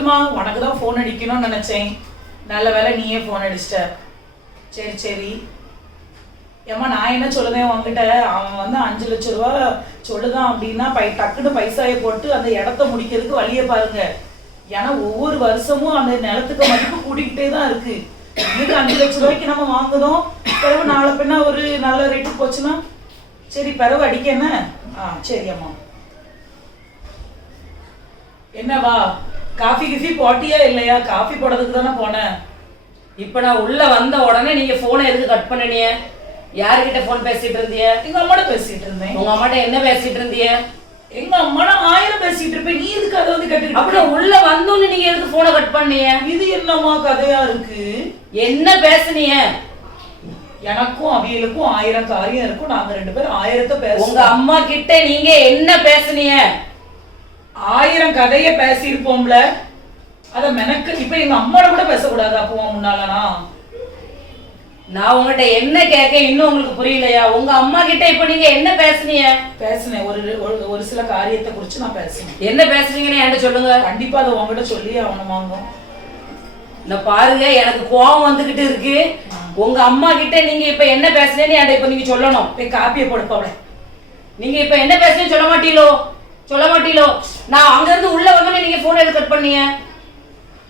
சொல்லுமா, உனக்கு தான் ஃபோன் அடிக்கணும்னு நினைச்சேன். நல்ல வேலை நீயே ஃபோன் அடிச்சிட்ட. சரி சரி ஏம்மா, நான் என்ன சொல்லுதேன் உங்ககிட்ட, அவன் வந்து 5 லட்சம் ரூபா சொல்லுதான் அப்படின்னா டக்குன்னு பைசாயை போட்டு அந்த இடத்த முடிக்கிறதுக்கு வழியை பாருங்க. ஏன்னா ஒவ்வொரு வருஷமும் அந்த நிலத்துக்கு மதிப்பு கூட்டிக்கிட்டே தான் இருக்கு. இன்னைக்கு 5 லட்சம் ரூபாய்க்கு நம்ம வாங்குதோம், பிறகு நாளை பின்னா ஒரு நல்ல ரேட்டு போச்சுன்னா சரி பிறகு அடிக்க என்ன. சரி அம்மா. என்னவா காஃபி கிஃபி போட்டியா இல்லையா? காஃபி போடுறதுக்கு தானே போனேன். இப்ப நான் உள்ள வந்த உடனே நீங்க போனை எதுக்கு கட் பண்ணீங்க? யாருக்கிட்ட போன் பேசிட்டு இருந்தீங்க? எங்க அம்மாட்ட பேசிட்டு இருந்தேன். உங்க அம்மாட்ட என்ன பேசிட்டு இருந்தீங்க? எங்க அம்மா நான் 1000 பேசிட்டு இருப்பேன், நீ எதுக்கு அதை வந்து கட்டு? அப்புறம் உள்ள வந்தோன்னு நீங்க எதுக்கு போனை கட் பண்ணீங்க? இது என்னம்மா கதையா இருக்கு? என்ன பேசுனீங்க? எனக்கும் அவியலுக்கும் 1000 காரியம் இருக்கும், நாங்க 2 பேரும் 1000 பேசுவோம். உங்க அம்மா கிட்ட நீங்க என்ன பேசுனீங்க? 1000 கதைய பேசியிருப்போம்ல, அத மெனக்கு இப்ப எங்க அம்மாவோட கூட பேசக்கூடாது. அப்போ முன்னாலனா நான் உங்ககிட்ட என்ன கேட்க இன்னும் உங்களுக்கு புரியலையா? உங்க அம்மா கிட்ட இப்ப நீங்க என்ன பேசுனீங்க? பேசினேன், ஒரு சில காரியத்தை குறிச்சு நான் பேசினேன். என்ன பேசுறீங்கன்னு என்கிட்ட சொல்லுங்க. கண்டிப்பா அதை உங்ககிட்ட சொல்லி அவனுமாங்க. நான் பாருங்க, எனக்கு கோவம் வந்துகிட்டு இருக்கு. உங்க அம்மா கிட்ட நீங்க இப்ப என்ன பேசுனேன்னு என்கிட்ட இப்ப நீங்க சொல்லணும். போய் காப்பியை கொடுப்பவளே. நீங்க இப்ப என்ன பேசுறேன்னு சொல்ல மாட்டீங்களோ? நான் அங்க இருந்து உள்ள வந்தோடனே நீங்க போன் எடுத்து கட் பண்ணீங்க.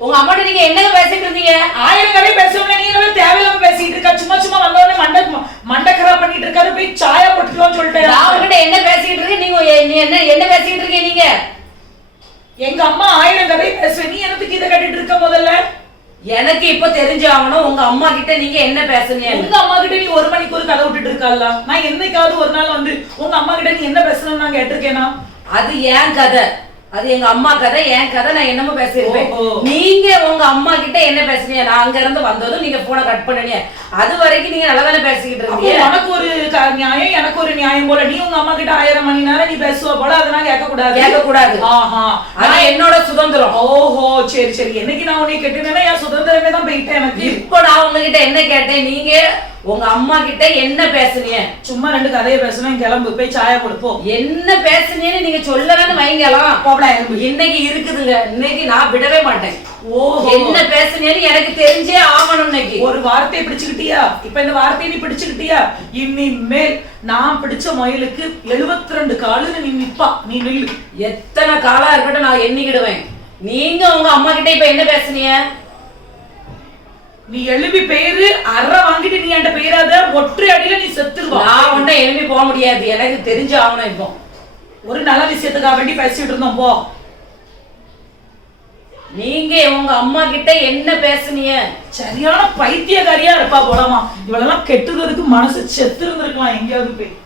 உங்க அம்மாட்ட நீங்க என்னங்க பேசிட்டு இருந்தீங்க? 1000 கதை பேசுவோம்ல, நீ என்ன தேவையில்லாம பேசிட்டு இருக்க. சும்மா வந்தோடனே மண்டக்கரா பண்ணிட்டு இருக்காரு, போய் சாயா போட்டுக்கலாம்னு சொல்லிட்டேன். நான் உங்ககிட்ட என்ன பேசிட்டு இருக்கேன், நீங்க என்ன பேசிட்டு இருக்கீங்க? நீங்க எங்க அம்மா 1000 கதை பேசுவேன், நீ எனக்கு இதை கட்டிட்டு இருக்க. முதல்ல எனக்கு இப்ப தெரிஞ்சாகணும், உங்க அம்மா கிட்ட நீங்க என்ன பேசுனீங்க? உங்க அம்மா கிட்ட நீ 1 மணிக்கு ஒரு கதை விட்டுட்டு இருக்கல்ல, நான் என்னைக்காவது ஒரு நாள் வந்து உங்க அம்மா கிட்ட நீ என்ன பேசணும்னு நான் கேட்டிருக்கேனா? அது ஏன் கதை, அது எங்க அம்மா கதை, என் கதை. நான் என்னமோ பேசிருப்பேன். நீங்க உங்க அம்மா கிட்ட என்ன பேசுனீங்க? நான் அங்க இருந்து வந்ததும் நீங்க போனை கட் பண்ணீங்க. அது வரைக்கும் நீங்க நல்லா தானே பேசிக்கிட்டு இருந்தீங்க. உனக்கு ஒரு நியாயம், எனக்கு ஒரு நியாயம் போல. நீ உங்க அம்மா கிட்ட 1000 மணி நேரம் நீ பேசுவ போல, அதனால கேட்க கூடாது. ஆனா என்னோட சுதந்திரம். ஓஹோ சரி சரி. என்னைக்கு நான் உன்னை கெட்டினேன்னா என் சுதந்திரமே தான் போயிட்டேன் எனக்கு. இப்போ நான் உங்ககிட்ட என்ன கேட்டேன், நீங்க உங்க அம்மா கிட்ட என்ன பேசுனீங்க? சும்மா 2 கதையை பேசணும், கிளம்பு போய் சாயா கொடுப்போம். என்ன பேசுனீங்கன்னு நீங்க சொல்லலன்னு வைங்கலாம். இன்னைக்கு இருக்குதுங்க, இன்னைக்கு நான் விடவே மாட்டேன். என்ன பேசுனீங்கன்னு எனக்கு தெரிஞ்சே ஆகணும். இன்னைக்கு ஒரு வார்த்தையை பிடிச்சுக்கிட்டியா? இப்ப இந்த வார்த்தையை நீ பிடிச்சுக்கிட்டியா? இனிமேல் நான் பிடிச்ச முயலுக்கு 72 காலுன்னு நீ நிப்பா, நீ நில்லு. எத்தனை காலா இருக்கட்டும் நான் எண்ணிக்கிடுவேன். நீங்க உங்க அம்மா கிட்ட இப்ப என்ன பேசுனீங்க? நீ எழுப்பி பேரு அற வாங்கிட்டு நீ என்கிட்ட பேராத, ஒற்றை அடியில நீ செத்துருவா. நான் ஒன்னும் எழுப்பி போக முடியாது, எனக்கு தெரிஞ்சு ஆகணும். இப்போ ஒரு நல்ல விஷயத்துக்காக வேண்டி பேசிட்டு இருந்தோம். போ. நீங்க உங்க அம்மா கிட்ட என்ன பேசுனீங்க? சரியான பைத்தியக்காரியா இருப்பா போலமா. இவளெல்லாம் கெட்டுறதுக்கு மனசு செத்து இருந்திருக்கலாம் எங்கேயாவது போய்.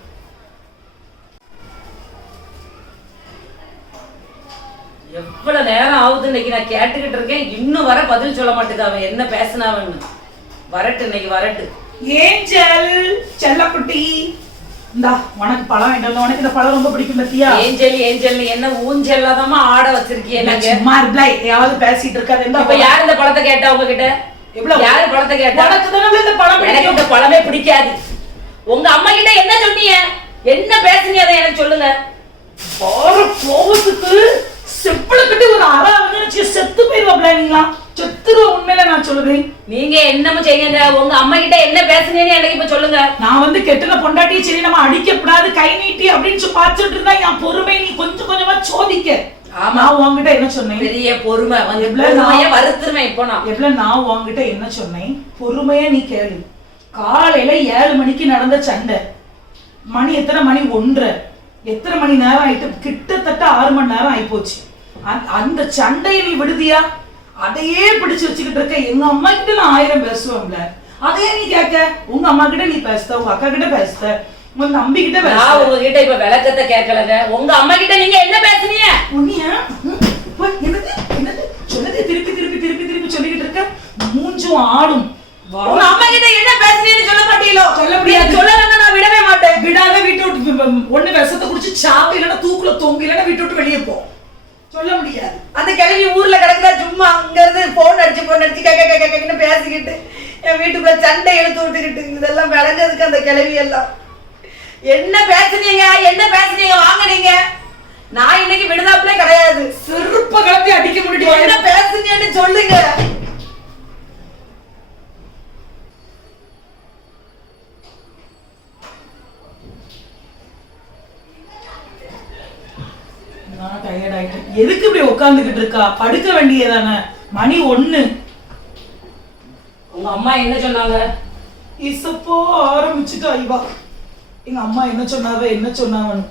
எவ்வளவு நேரம் ஆகுது இன்னைக்கு நான் கேட்டுக்கிட்டு இருக்கேன், இன்னும் வர பதில் சொல்ல மாட்டேங்குது. அவன் என்ன பேசினாவன்னு. வரட்டு இன்னைக்கு வரட்டு. ஏஞ்சல் செல்லக்குட்டி, இந்தா உனக்கு பழம் வேண்டாம். உனக்கு இந்த பழம் ரொம்ப பிடிக்கும் பத்தியா? ஏஞ்சல் என்ன ஊஞ்சல்லாதமா ஆட வச்சிருக்கீங்க? சும்மா இருப்ல, எதையாவது பேசிட்டு இருக்காது. இப்ப யார் இந்த பழத்தை கேட்டா உங்ககிட்ட? யாரு பழத்தை கேட்டா? உனக்கு தானே இந்த பழம். எனக்கு இந்த பழமே பிடிக்காது. உங்க அம்மா கிட்ட என்ன சொன்னீங்க? என்ன பேசுனீங்க அதை எனக்கு சொல்லுங்க. கோபத்துக்கு செப்பல கட்டி ஒரு அற வந்து செத்து போயிருவாப்ல. நீங்களா செத்துருவ. உண்மையில நான் சொல்லுவேன். நீங்க என்னமோ செய்யுங்க. உங்க அம்மா கிட்ட என்ன பேசுனீங்கன்னு எனக்கு இப்ப சொல்லுங்க. நான் வந்து கெட்டுன பொண்டாட்டியை சரி நம்ம அடிக்கப்படாது கை நீட்டி அப்படின்னு பார்த்துட்டு இருந்தா என் பொறுமை நீ கொஞ்சம் கொஞ்சமா சோதிக்க. ஆமா, உன்கிட்ட என்ன சொன்னேன்? பெரிய பொறுமை வருத்துருவேன். இப்போ நான் உன்கிட்ட என்ன சொன்னேன்? பொறுமையா நீ கேளு. காலையில 7 மணிக்கு நடந்த சண்டை, மணி எத்தனை மணி 1:30, எத்தனை மணி நேரம் ஆயிட்டு? கிட்டத்தட்ட 6 மணி நேரம் ஆயிப்போச்சு. அந்த சண்டையை நீ விடுதியா? அதையே பிடிச்சு வச்சுக்கிட்டு இருக்க. எங்க அம்மா கிட்ட நான் 1000 பேசுவேன்ல, அதையே நீ கேட்க. உங்க அம்மா கிட்ட நீ பேசுத, உங்க அக்கா கிட்ட பேசுத, உங்க தம்பி கிட்ட பேசுத. உங்ககிட்ட இப்ப விளக்கத்தை கேட்கலங்க. உங்க அம்மா கிட்ட நீங்க என்ன பேசுனீங்க? என்னது சொன்னதே திருப்பி திருப்பி திருப்பி திருப்பி சொல்லிக்கிட்டு இருக்க. மூஞ்சும் ஆடும். உங்க அம்மா கிட்ட என்ன பேசுனீங்கன்னு சொல்ல மாட்டீங்களோ? சொல்ல முடியாது. சொல்லலன்னா நான் விடவே மாட்டேன். விடாத. வீட்டை விட்டு ஒண்ணு விஷத்தை குடிச்சு சாவு, இல்லைன்னா தூக்குல தொங்கு, இல்லைன்னா வீட்டை விட்டு வெளியே போ. சொல்ல முடியாது. அந்த கிழவி ஊர்ல கிடக்குதா சும்மா அங்க இருந்து போன் அடிச்சு கேட்கன்னு பேசிக்கிட்டு என் வீட்டுக்குள்ள சண்டை இழுத்து விட்டுக்கிட்டு இதெல்லாம் விளைஞ்சதுக்கு அந்த கிழவி எல்லாம். என்ன பேசுனீங்க? வாங்க நீங்க. நான் இன்னைக்கு விடுதாப்புலே கிடையாது. செருப்ப கலப்பி அடிக்க முடியும். என்ன பேசுங்கன்னு சொல்லுங்க. நான் டயர்ட் ஆயிட்டேன். எதுக்கு இப்படி உட்கார்ந்துகிட்டு இருக்கா? படுக்க வேண்டியதானே? மணி 1. உங்க அம்மா என்ன சொன்னாங்க? இசப்போ ஆரம்பிச்சுட்டா இவா. எங்க அம்மா என்ன சொன்னாவ என்ன சொன்னாவன்னு.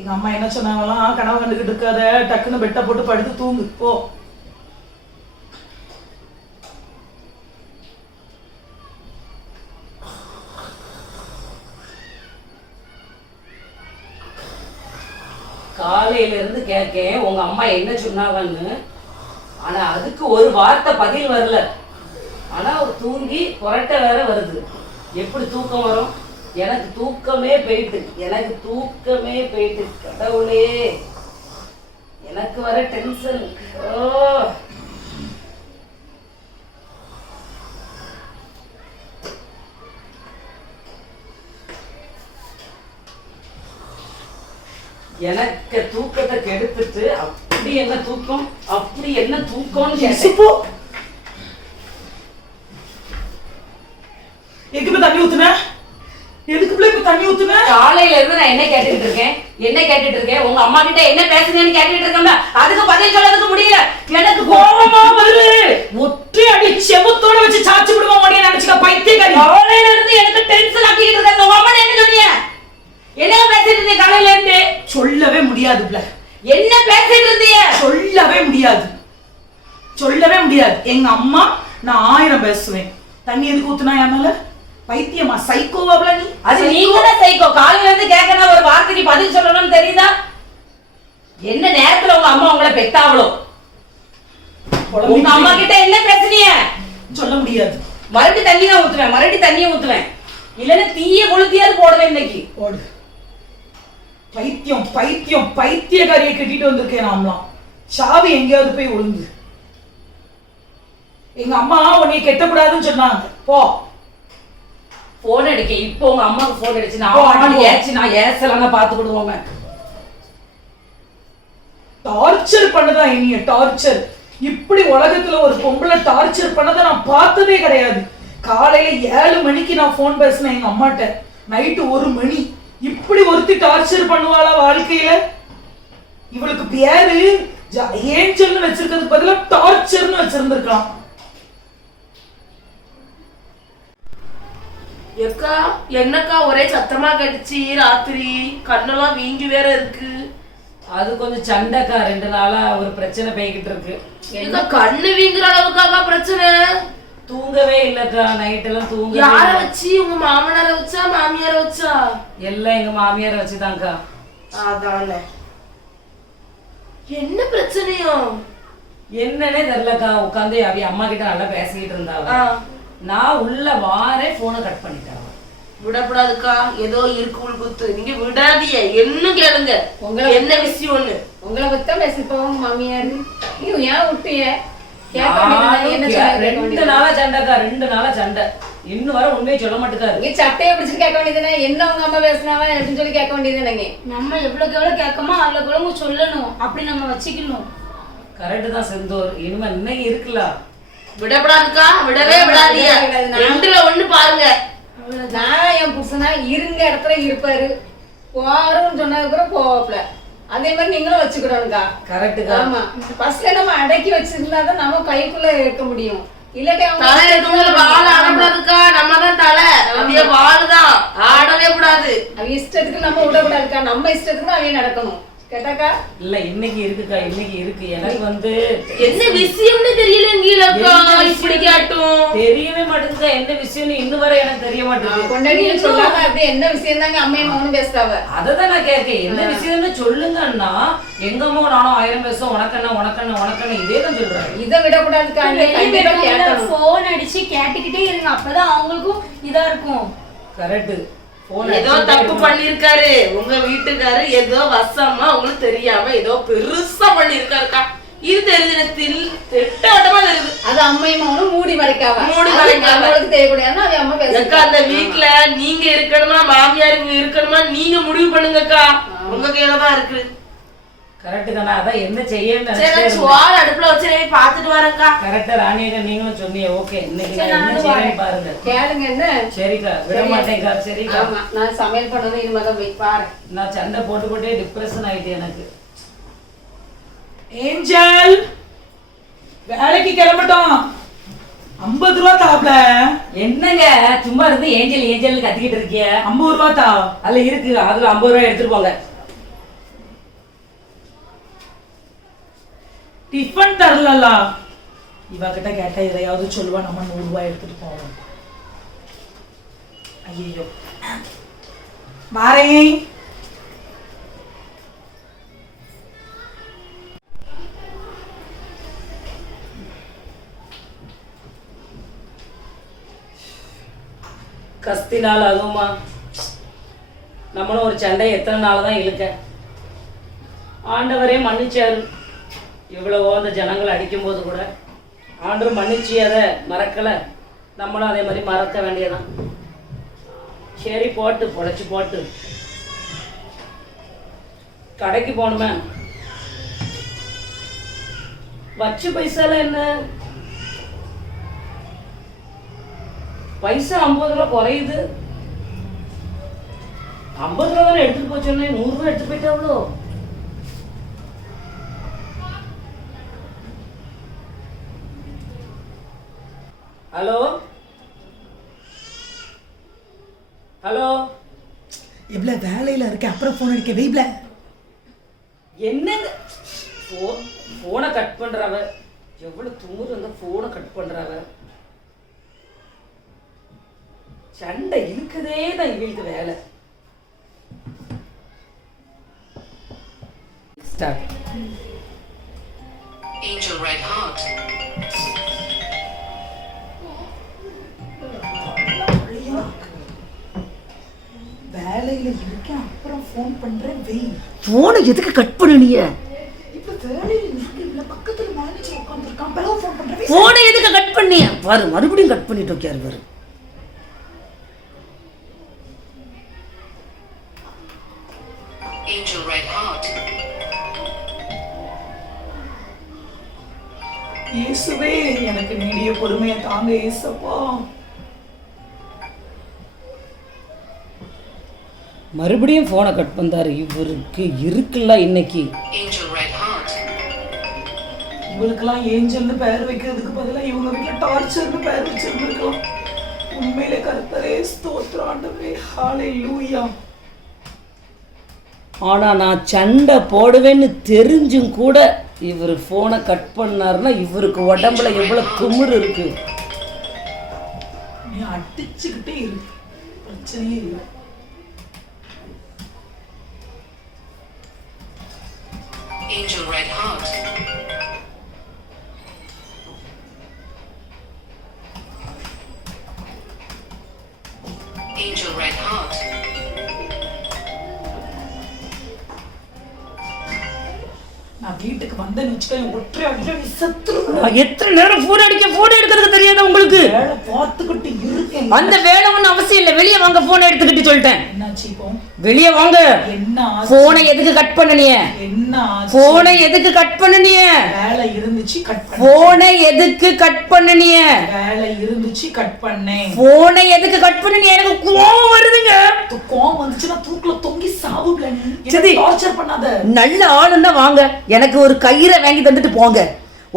எங்க அம்மா என்ன சொன்னாங்களாம், கனவு கண்டுகிட்டு இருக்காத, டக்குன்னு பெட்டை போட்டு படுத்து தூங்கு போ. காலையில இருந்து கேட்கேன் உங்க அம்மா என்ன சொன்னாங்கன்னு. ஆனா அதுக்கு ஒரு வார்த்தை பதில் வரல. ஆனா தூங்கி புரட்ட வேற வருது. எப்படி தூக்கம் வரும்? எனக்கு தூக்கமே போயிட்டு, எனக்கு தூக்கமே போயிட்டு. கடவுளே, எனக்கு வர டென்ஷன். எனக்கு தூக்கத்தை கெடுத்துட்டு அப்படி என்ன தூக்கம், அப்படி என்ன தூக்கம்னு கேட்டேன். எதுக்கு தண்ணி ஊத்துன? எதுக்கு இப்ப தண்ணி ஊத்துன? காலையில இருந்து நான் என்ன கேட்டுட்டு இருக்கேன், உங்க அம்மா கிட்ட என்ன பேசுறேன்னு கேட்டுட்டு இருக்கேன்ல, அதுக்கு பதில் சொல்லதுக்கு முடியல. எனக்கு கோபமா வருது. ஒற்றை அடி செவத்தோட வச்சு சாச்சி விடுவோம் முடிய நினைச்சுக்க பைத்தியக்காரி. காலையில இருந்து எனக்கு டென்ஷன் ஆக்கிட்டு இருக்க. உங்க அம்மா என்ன சொன்னீங்க? என்ன பேசிட்டு இருந்தீங்க காலையில இருந்து? சொல்லவே முடியாதுல. என்ன பேசிட்டு இருந்தீங்க? சொல்லவே முடியாது. எங்க அம்மா நான் 1000 பேசுவேன். தண்ணி எதுக்கு ஊத்துனா என் மேல? பைத்தியமா, சைக்கோவாப்ல நீ? அது நீங்க தான் சைக்கோ. காலையில இருந்து கேட்கணும், ஒரு வார்த்தைக்கு பதில் சொல்லணும்னு தெரியுதா? என்ன நேரத்துல உங்க அம்மா உங்களை பெத்தாவளோ? உங்க அம்மா கிட்ட என்ன பேசுனீங்க? சொல்ல முடியாது. மறுபடியும் தண்ணியை ஊத்துவேன். இல்லன்னா தீய கொளுத்தியாவது போடுவேன் இன்னைக்கு. போடு. பைத்தியக்காரியை கட்டிட்டு வந்திருக்கேன் நாமலாம். சாவி எங்கேயாவது போய் ஒழுங்கு. எங்க அம்மா உன்னை கெட்டக்கூடாதுன்னு சொன்னாங்க. போ. போன் அடிக்க. இப்போ உங்க அம்மாவுக்கு போன் அடிச்சு நான் ஏசலாம் பாத்துக்கிடுவோங்க. டார்ச்சர் பண்ணதான் இனிய டார்ச்சர். இப்படி உலகத்துல ஒரு பொம்பளை டார்ச்சர் பண்ணதை நான் பார்த்ததே கிடையாது. காலையில 7 மணிக்கு நான் போன் பேசினேன் எங்க அம்மாட்ட. நைட்டு 1 மணி. இப்படி ஒருத்தி டார்ச்சர் பண்ணுவாளா வாழ்க்கையில? இவளுக்கு பேரு ஏஞ்சல்னு வச்சிருக்கிறதுக்கு பதிலா டார்ச்சர்னு வச்சிருந்திருக்கலாம். எக்கா என்னக்கா ஒரே சத்தமா கடிச்சு ராத்திரி கண்ணெல்லாம் வீங்கி வேற இருக்கு. அது கொஞ்சம் சண்டைக்கா. 2 நாளா ஒரு பிரச்சனை போய்கிட்டு இருக்கு. எங்க கண்ணு வீங்குற அளவுக்காக பிரச்சனை? தூங்கவே இல்லக்கா. நைட் எல்லாம் தூங்க. யார வச்சு? உங்க மாமனார வச்சா மாமியார வச்சா? எல்லாம் எங்க மாமியார வச்சுதான்க்கா. அதானே. என்ன பிரச்சனையோ என்னன்னே தெரியலக்கா. உட்காந்து அவி அம்மா கிட்ட நல்லா பேசிக்கிட்டு இருந்தாங்க. நான் உள்ள வாரே போனை கட் பண்ணிட்டேன். விடக்கூடாதுக்கா. ஏதோ இருக்கு குத்து. நீங்க விடாதீங்க. என்ன கேளுங்க. என்ன விஷயம்? உங்களை பத்தி பேசிப்போம் மாமியார். நீ ஏன் விட்டிய? 2 நாளா சண்டைக்கா. 2 நாளா சண்டை. இன்னும் வர உண்மையை சொல்ல மாட்டேக்காரு. நீ சட்டையை பிடிச்சிட்டு கேட்க வேண்டியதுனே. என்ன உங்க அம்மா பேசினாவா அப்படின்னு சொல்லி கேட்க வேண்டியது. நம்ம எவ்வளவு கேட்கமோ அவ்வளவு சொல்லணும். அப்படி நம்ம வச்சுக்கணும். கரெக்ட் தான் செந்தூர். இனிமே இன்னைக்கு இருக்குல்ல. விடப்படாதுக்கா. விடவே விடாதீங்க. 2ல 1 பாருங்க. நான் என் புருஷனா இருங்க இடத்துல இருப்பாரு. போறோம்னு சொன்னதுக்கப்புறம் போவாப்ல. அதே மாதிரி நீங்களும் வச்சுக்கிடணும்க்கா. கரெக்ட்டுக்கா. ஆமா. ஃபர்ஸ்ட்ல நம்ம அடக்கி வச்சிருந்தாதான் நம்ம கைக்குள்ள இருக்க முடியும். இல்லாட்டி தலை இருக்கவங்கள வாழ ஆடக்கூடாதுக்கா. நம்ம தான் தலை. அவிய வாழுதான் ஆடவே கூடாது. அவ இஷ்டத்துக்கு நம்ம விடக்கூடாதுக்கா. நம்ம இஷ்டத்துக்கு அவைய நடக்கணும். கேட்டாக்கா? இல்ல இன்னைக்கு இருக்குக்கா. இன்னைக்கு இருக்கு. எனக்கு வந்து என்ன விஷயம்னு தெரியலங்கீலக்கா. இப்படி கேட்டும் தெரியவே மாட்டேங்குதா என்ன விஷயம்னு இன்னும் வரை எனக்கு தெரிய மாட்டேங்குது. கொண்டாடின்னு சொல்லாம அப்படி என்ன விஷயம் தாங்க அம்மையும் மௌனம் பேசுறாவ. அததான் நான் கேட்கேன். என்ன விஷயம்னு சொல்லுங்கன்னா எங்க அம்மா நானும் 1000 பேசுவோம். உனக்கண்ணா இதே தான் சொல்றாரு. இதை விடக்கூடாதுக்கா. போன் அடிச்சு கேட்டுக்கிட்டே இருங்க. அப்பதான் அவங்களுக்கும் இதா இருக்கும். கரெக்ட். ஏதோ தப்பு பண்ணிருக்காரு உங்க வீட்டுக்காரு. ஏதோ வசமா உங்களுக்கு தெரியாம ஏதோ பெருசா பண்ணிருக்காருக்கா. இது தெரிஞ்சு திட்டவட்டமா தெரியுது. அது அம்மையும் மௌனம் மூடி மறைக்காவ. அவங்களுக்கு தெரியக்கூடாதுன்னா அது அம்மா பேசுறா. அந்த வீட்டுல நீங்க இருக்கணுமா மாமியாருக்கு இருக்கணுமா நீங்க முடிவு பண்ணுங்கக்கா. உங்க கையில தான் இருக்கு. கரெக்ட் தானே, அதான் என்ன செய்யன்னு சரி நான் சோறு அடுப்புல வச்சு பாத்துட்டு வரேன்க்கா. கரெக்டா ராணியக்கா நீங்களும் சொன்னீங்க. ஓகே, இன்னைக்கு சரி, நான் என்ன நானும் செய்யறேன்னு பாருங்க. கேளுங்க என்ன. சரிக்கா, விட மாட்டேங்க்கா. சரிக்கா, ஆமா, நான் சமையல் பண்ணதும் இனிமே தான் போய் பாரு. நான் சண்டை போட்டு போட்டே டிப்ரெஷன் ஆயிட்டு எனக்கு. ஏஞ்சல் வேலைக்கு கிளம்பட்டோம். 50 ரூபா தாப்ல. என்னங்க சும்மா இருந்து ஏஞ்சல் ஏஞ்சல் கத்திக்கிட்டு இருக்கிய? 50 ரூபா தா. அதுல இருக்கு, அதுல 50 ரூபாய் எடுத்துட்டு போங்க. டிஃபன் தரலா. இவகிட்ட கேட்டா எதையாவது சொல்லுவா, நம்ம 100 ரூபாய் எடுத்துட்டு போவோம். ஐயோ வாரேன். கஸ்தி நாள் அதுவுமா, நம்மளும் ஒரு சண்டை எத்தனை நாள் தான் இழுக்க. ஆண்டவரே மன்னிச்சாரு. இவ்வளவோ அந்த ஜனங்கள் அடிக்கும்போது கூட ஆண்டவர் மன்னிச்சு அதை மறக்கலை. நம்மளும் அதே மாதிரி மறக்க வேண்டியதான். சரி போட்டு பொழைச்சி போட்டு கடைக்கு போகணுமே. வச்சு பைசால என்ன, பைசா 50 ரூபா குறையுது. 50 ரூபா தானே எடுத்துட்டு போய் சொன்னேன், 100 ரூபா எடுத்து போயிட்டா அவ்வளோ. ஹலோ ஹலோ, எவ்வளவு வேலையில இருக்க, அப்புறம் போன் அடிக்க வெயிப்ல. என்னங்க போனை கட் பண்றாவ, எவ்வளவு துமுறு அந்த போனை கட் பண்றாவ. சண்டை இருக்குதே தான் இவளுக்கு வேலை. ஸ்டார்ட். Angel Red Heart. வேலையில இருக்க, அப்புறம் போன் பண்றேன் வெய். போனை எதுக்கு கட் பண்ணுனீங்க? இப்ப வேலையில இருக்க, இல்ல பக்கத்துல மேனேஜர் உட்கார்ந்திருக்கான், பிறகு போன் பண்றேன். போனை எதுக்கு கட் பண்ணிய பாரு, மறுபடியும் கட் பண்ணிட்டு வைக்காரு பாரு. Angel Red Heart. இயேசுவே எனக்கு நீடிய பொறுமையை தாங்க இயேசப்பா. மறுபடியும் போனை கட் பண்ணாரு. இவருக்கு இருக்குல்ல இன்னைக்கு. Angel Red Heart. இவளுக்கெல்லாம் ஏஞ்சல்னு பேர் வைக்கிறதுக்கு பதிலா இவங்க வீட்டுல டார்ச்சர்னு பேர் வச்சிருந்திருக்கலாம். உண்மையிலே கர்த்தரே ஸ்தோத்திரம் ஆண்டவரே, ஹalleluya. ஆனா நான் சண்டை போடுவேன்னு தெரிஞ்சும் கூட இவர் போனை கட் பண்ணாருன்னா இவருக்கு உடம்புல எவ்வளவு குமுறு இருக்கு. நீ அடிச்சுக்கிட்டே இரு, பிரச்சனையே இல்லை. Angel Red Heart. Angel Red Heart. நான் வீட்டுக்கு வந்தேன்னு வச்சுக்கோங்க, ஒற்றை அடிச்சா நீ செத்துருவ. நான் எத்தனை நேரம் போன் அடிக்க, போன் எடுக்கிறதுக்கு தெரியாத உங்களுக்கு? வேலை பார்த்துக்கிட்டு இருக்கேன். அந்த வேலை ஒன்றும் அவசியம் இல்லை. வெளியே வாங்க, போனை எடுத்துக்கிட்டு சொல்லிட்டேன். என்னாச்சு இப்போ? வெளியே வாங்க. என்ன ஆச்சு? போனை எதுக்கு கட் பண்ணனிய? என்ன ஆச்சு? போனை எதுக்கு கட் பண்ணனிய? வேலை இருந்துச்சு கட் பண்ணேன். போனை எதுக்கு கட் பண்ணனிய? வேலை இருந்துச்சு கட் பண்ணேன். போனை எதுக்கு கட் பண்ணனிய? எனக்கு கோவம் வருதுங்க. கோவம் வந்துச்சுன்னா தூக்குல தொங்கி சாவுல. நீ சரி. டார்ச்சர் பண்ணாத. நல்ல ஆளுன்னா வாங்க, எனக்கு ஒரு கயிறை வாங்கி தந்துட்டு போங்க.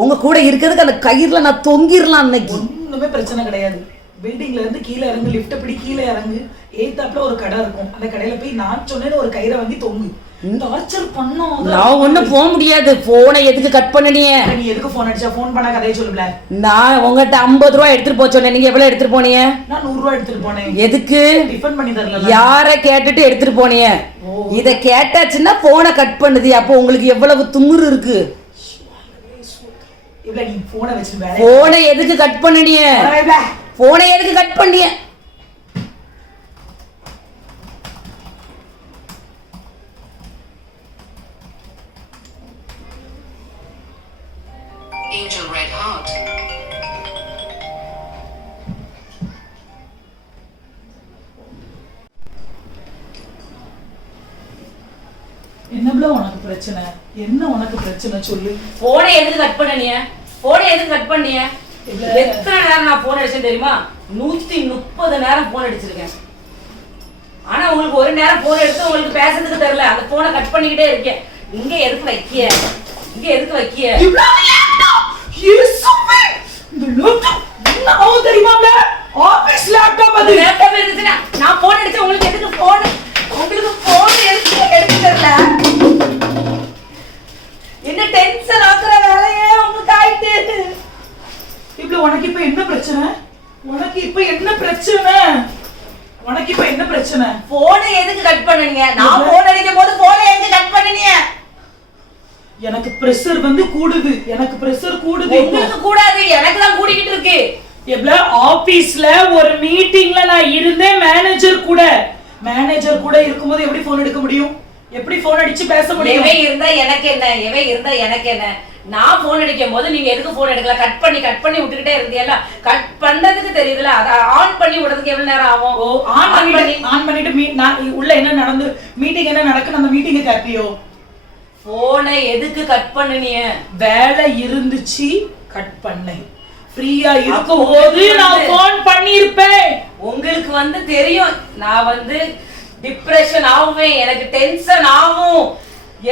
உங்க கூட இருக்கிறதுக்கு அந்த கயிறுல நான் தொங்கிரலாம் இன்னைக்கு. ஒண்ணுமே பிரச்சனை கிடையாது. பில்டிங்ல இருந்து கீழே இறங்கு, லிஃப்ட் பிடி, கீழே இறங்கு. ஏத்தாப்புல ஒரு கடை இருக்கும், அந்த கடையில போய் நான் சொன்னேன்னு ஒரு கயிறை வாங்கி தொங்கு. டார்ச்சர் பண்ணோம். நான் ஒண்ணும் போக முடியாது. போனை எதுக்கு கட் பண்ணனிய? நீ எதுக்கு போன் அடிச்சா? போன் பண்ணா கதையை சொல்லுல. நான் உங்ககிட்ட 50 ரூபாய் எடுத்துட்டு போக சொன்னேன். நீங்க எவ்வளவு எடுத்துட்டு போனீங்க? நான் 100 ரூபாய் எடுத்துட்டு போனேன். எதுக்கு? டிஃபன் பண்ணி தரல. யார கேட்டுட்டு எடுத்துட்டு போனீங்க? இத கேட்டாச்சுன்னா போனை கட் பண்ணுது. அப்போ உங்களுக்கு எவ்வளவு துமுறு இருக்கு? இவ்ளோ நீ போனை வச்சிட்டு வேலை. போனை எதுக்கு கட் பண்ணனிய? போனை எதுக்கு கட் பண்ணிய? Angel Red Heart. என்னப்ல உனக்கு பிரச்சனை? என்ன உனக்கு பிரச்சனை சொல்லு. போனை எதுக்கு கட் பண்ணீங்க? போனை எதுக்கு கட் பண்ணீங்க? எத்தனை நேரம் நான் போன் அடிச்சேன் தெரியுமா? 130 நேரம் போன் அடிச்சிருக்கேன். ஆனா உங்களுக்கு ஒரு நேரம் போன் எடுத்து உங்களுக்கு பேசுறதுக்கு தெரியல. அந்த போனை கட் பண்ணிக்கிட்டே இருக்கேன். இங்க எதுக்கு வைக்கிய? இங்க எதுக்கு வைக்கிய? இயேசுவே, இந்த லேப்டாப் என்ன ஆகும் தெரியுமாப்ல? ஆபீஸ் லேப்டாப் அது. லேப்டாப் இருந்துச்சுன்னா நான் போன் அடிச்சேன். உங்களுக்கு எதுக்கு போன்? உங்களுக்கு போன் எடுக்க தெரியல. என்ன டென்ஷன் ஆக்குற வேலையே உங்களுக்கு ஆயிட்டு. இப்ப உனக்கு இப்ப என்ன பிரச்சனை? உனக்கு இப்ப என்ன பிரச்சனை? உனக்கு இப்ப என்ன பிரச்சனை? போனை எதுக்கு கட் பண்ணீங்க? நான் போன் அடிக்கும் போது போனை எதுக்கு கட் பண்ணீங்க? எனக்கு பிரஷர் வந்து கூடுது. எனக்கு பிரஷர் கூடுது. உங்களுக்கு கூடாது, எனக்கு தான் கூடிக்கிட்டு இருக்கு. எவ்வளோ ஆபீஸ்ல ஒரு மீட்டிங்ல நான் இருந்தேன் மேனேஜர் கூட இருக்கும்போது எப்படி போன் எடுக்க முடியும்? எப்படி போன் அடிச்சு பேச முடியும்? எவை இருந்தா எனக்கு என்ன? எவை இருந்தா எனக்கு என்ன? நான் போன் அடிக்கும் போது நீங்க எதுக்கு போன் எடுக்கல? கட் பண்ணி விட்டுக்கிட்டே இருந்தீங்களா? கட் பண்றதுக்கு தெரியுதுல, அத ஆன் பண்ணி விடுறதுக்கு எவ்வளவு நேரம் ஆகும்? ஓ, ஆன் பண்ணிட்டு நான் உள்ள என்ன நடந்து மீட்டிங் என்ன நடக்குன்னு அந்த மீட்டிங்கை கேட்பியோ? போனை எதுக்கு கட் பண்ணீங்க? வேலை இருந்துச்சு, கட் பண்ணேன். ஃப்ரீயா இருக்கும்போது நான் போன் பண்ணிருப்பேன். உங்களுக்கு வந்து தெரியும் நான் வந்து டிப்ரெஷன் ஆகுவேன், எனக்கு டென்ஷன் ஆகும்,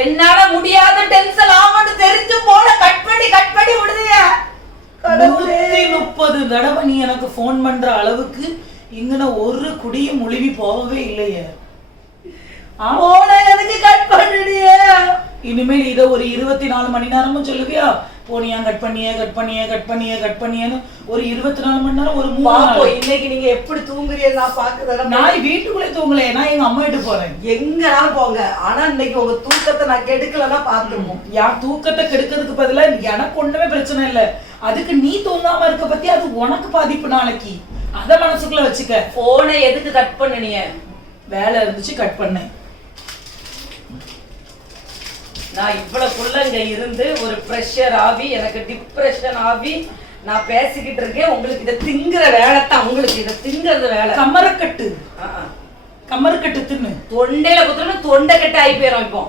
என்னால முடியாத டென்ஷன் ஆகும்னு தெரிஞ்சு போன கட் பண்ணி விடுதிய. 130 தடவை நீ எனக்கு போன் பண்ற அளவுக்கு இங்கன ஒரு குடியும் முழுவி போகவே இல்லையே. போனை எதுக்கு கட் பண்ணுறிய? இனிமேல் இதை ஒரு 24 மணி நேரமும் சொல்லுவியா? போனியா கட் பண்ணியேன்னு ஒரு 24 மணி நேரம், ஒரு 3 நாள். இன்னைக்கு நீங்க எப்படி தூங்குறீங்க நான் பாக்குறேன். நான் வீட்டுக்குள்ளே தூங்கல, நான் எங்க அம்மா வீட்டு போறேன். எங்கனாலும் போங்க, ஆனா இன்னைக்கு உங்க தூக்கத்தை நான் கெடுக்கலன்னா பாத்துருவோம். யார் தூக்கத்தை கெடுக்கிறதுக்கு பதிலா எனக்கு ஒண்ணுமே பிரச்சனை இல்ல. அதுக்கு நீ தூங்காம இருக்க பத்தி அது உனக்கு பாதிப்பு. நாளைக்கு அத மனசுக்குள்ள வச்சுக்க. போனை எதுக்கு கட் பண்ணீங்க? வேலை இருந்துச்சு, கட் பண்ணேன். நான் இவ்வளவுக்குள்ள இங்க இருந்து ஒரு பிரஷர் ஆகி எனக்கு டிப்ரெஷன் ஆகி நான் பேசிக்கிட்டு இருக்கேன். உங்களுக்கு இதை திங்குற வேலை தான். உங்களுக்கு இதை திங்குறது வேலை. கம்மரக்கட்டு தின்னு தொண்டையில குத்துறோம், தொண்டை கட்டு ஆகி போயிடும். இப்போ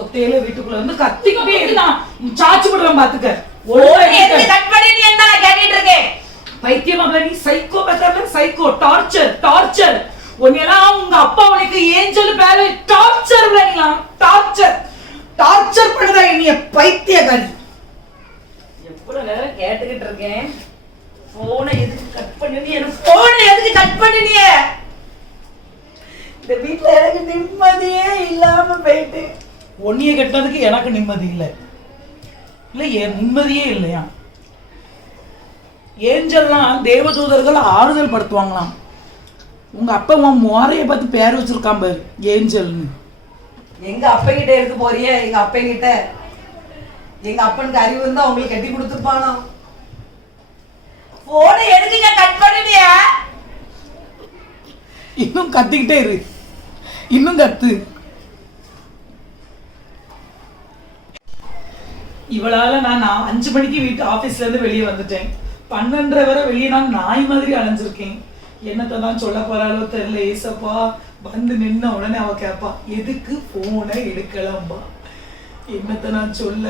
ஒத்தையில வீட்டுக்குள்ள வந்து கத்திக்கிட்டே இருந்தான். சாச்சு போடுவேன் பாத்துக்க. கட் பண்ணி நீ என்ன கேட்டுட்டு இருக்கேன்? பைத்தியமாப்ல நீ சைக்கோ பத்தல, சைக்கோ டார்ச்சர். உன்னையெல்லாம் உங்க அப்பா உனக்கு ஏஞ்சல் பேல டார்ச்சர் பண்ணலாம். டார்ச்சர் பண்ணுதா நீ பைத்தியக்காரி. எவ்வளவு நேரம் கேட்டுக்கிட்டு இருக்கேன். போனை எதுக்கு கட் பண்ணி? எனக்கு போனை எதுக்கு கட் பண்ணினிய? இந்த வீட்டுல எனக்கு நிம்மதியே இல்லாம போயிட்டு. ஒன்னிய கட்டினதுக்கு எனக்கு நிம்மதி இல்லை. நிம்மதியே இல்லையா? ஏஞ்சல்லாம் தேவதூதர்கள் ஆறுதல் படுத்துவாங்களாம். உங்க அப்பா உன் மோரைய பார்த்து பேர் வச்சிருக்கான் பாரு, ஏஞ்சல்னு. எங்க அப்பா கிட்ட எடுக்க போறிய? எங்க அப்பா கிட்ட எங்க அப்பனுக்கு அறிவு இருந்தா உங்களுக்கு கட்டி கொடுத்துருப்பானோ? போனை எடுக்க கட் பண்ணிட்டிய? இன்னும் கத்திக்கிட்டே இரு, இன்னும் கத்து. இவளால நான் 5 மணிக்கு வீட்டு ஆபீஸ்ல இருந்து வெளியே வந்துட்டேன். 12:30 வரை வெளியே நான் நாய் மாதிரி அலைஞ்சிருக்கேன். என்னத்தை தான் சொல்ல போறாளோ தெரியல. ஏசப்பா வந்து நின்ன உடனே அவ கேப்பா, எதுக்கு போனை எடுக்கலாம்பா? என்னத்தை நான் சொல்ல?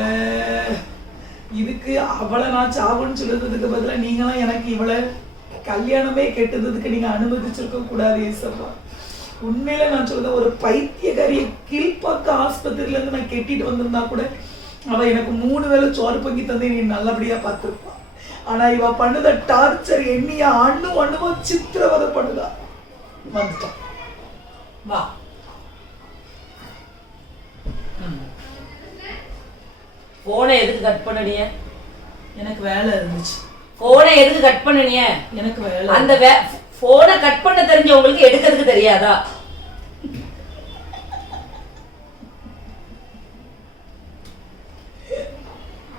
இதுக்கு அவளை நான் சாவுன்னு சொல்லுறதுக்கு பதிலா நீங்களாம் எனக்கு இவளை கல்யாணமே கெட்டதுக்கு நீங்க அனுமதிச்சிருக்க கூடாது ஏசப்பா. உண்மையில நான் சொல்ல, ஒரு பைத்தியக்காரிய கீழ்பாக்க ஆஸ்பத்திரியில இருந்து நான் கெட்டிட்டு வந்திருந்தா கூட அவ எனக்கு 3 வேளை சோறு பொங்கி தந்து நீ நல்லபடியா பார்த்துருப்பா. ஆனா இவ பண்ணுத டார்ச்சர் எண்ணிய அண்ணுவா சித்திரவதை பண்ணுதா. வந்துட்டான், வா. போனை எதுக்கு கட் பண்ணீங்க? எனக்கு வேலை இருந்துச்சு. போனை எதுக்கு கட் பண்ணீங்க? எனக்கு வேலை. அந்த போனை கட் பண்ண தெரிஞ்சவங்களுக்கு எடுக்கிறதுக்கு தெரியாதா?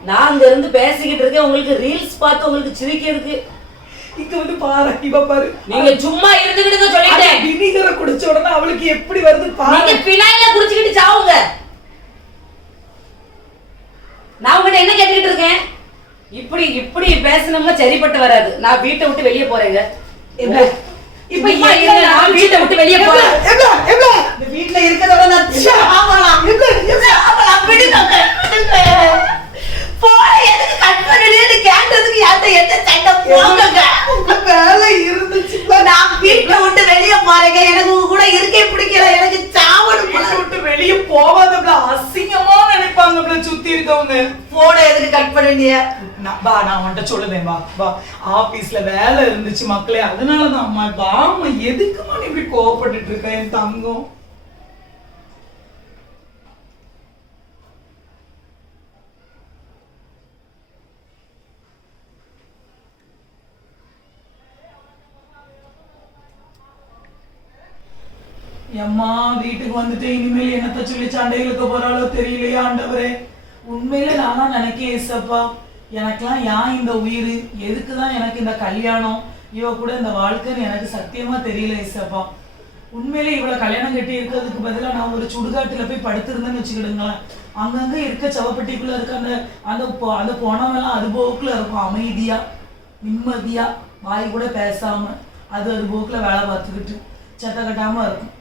நான் அங்க இருந்து பேசிக்கிட்டு இருக்கேன், உங்களுக்கு ரீல்ஸ் பார்த்து உங்களுக்கு சிரிக்கிறதுக்கு. இங்க வந்து பாரு, இவ பாரு. நீங்க சும்மா இருந்துக்கிட்டு சொல்லிட்டேன். வினிகரை குடிச்ச உடனே அவளுக்கு எப்படி வருது பாரு. நீங்க பினாயில குடிச்சிட்டு சாவுங்க. நான் உங்ககிட்ட என்ன கேட்டுக்கிட்டு இருக்கேன்? இப்படி பேசணும்னா சரிப்பட்டு வராது. நான் வீட்டை விட்டு வெளியே போறேங்க. இப்ப நான் வீட்டை விட்டு வெளியே போறேன். இந்த வீட்டுல இருக்கிறத நான் போங்கங்க. வேலை இருந்துச்சு. நான் வீட்டை விட்டு வெளியே போறேங்க. எனக்கு உங்க கூட இருக்கே பிடிக்கல. எனக்கு சாவணும் போல. விட்டு வெளியே போவாதப்ல, அசிங்கமா நினைப்பாங்கப்ல சுத்தி இருக்கவங்க. போனை எதுக்கு கட் பண்ணிய? நான் உன்கிட்ட சொல்லுதேன், வா ஆபீஸ்ல வேலை இருந்துச்சு மக்களே, அதனாலதான் அம்மா. வாமா, எதுக்குமா நீ இப்படி கோவப்பட்டுட்டு இருக்க என் தங்கம்? அம்மா வீட்டுக்கு வந்துட்டு இனிமேல் என்னத்த சொல்லி சண்டைகளுக்கு போறாளோ தெரியலையே ஆண்டவரே. உண்மையில நானா நினைக்கேன் ஏசப்பா, எனக்கெல்லாம் ஏன் இந்த உயிர், எதுக்குதான் எனக்கு இந்த கல்யாணம், இவ கூட இந்த வாழ்க்கைன்னு எனக்கு சத்தியமா தெரியல ஏசப்பா. உண்மையிலே இவ்வளவு கல்யாணம் கட்டி இருக்கிறதுக்கு பதிலாக நான் ஒரு சுடுகாட்டுல போய் படுத்திருந்தேன்னு வச்சுக்கிடுங்களேன். அங்கங்க இருக்க சவப்பட்டிக்குள்ள இருக்க அந்த போனவெல்லாம் அது போக்குல இருக்கும், அமைதியா நிம்மதியா வாய் கூட பேசாம அது போக்குல வேலை பார்த்துக்கிட்டு சட்டை கட்டாம இருக்கும்.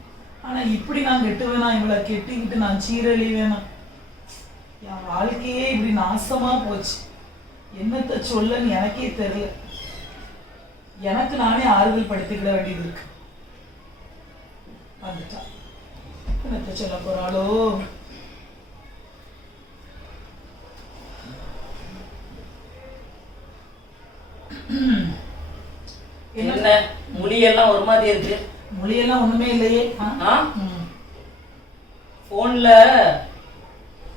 ஆனா இப்படி நான் கெட்டுவேனா, இவளை கெட்டிக்கிட்டு நான் சீரழிவேனா? என் வாழ்க்கையே இப்படி நாசமா போச்சு. என்னத்த சொல்லன்னு எனக்கே தெரியல. எனக்கு நானே ஆறுதல் படுத்திக்கிட வேண்டியது இருக்கு. வந்துட்டா என்னத்த சொல்ல போறாளோ? என்ன முடியெல்லாம் ஒரு மாதிரி இருக்கு? மொழியெல்லாம் ஒண்ணுமே இல்லையே. போன்ல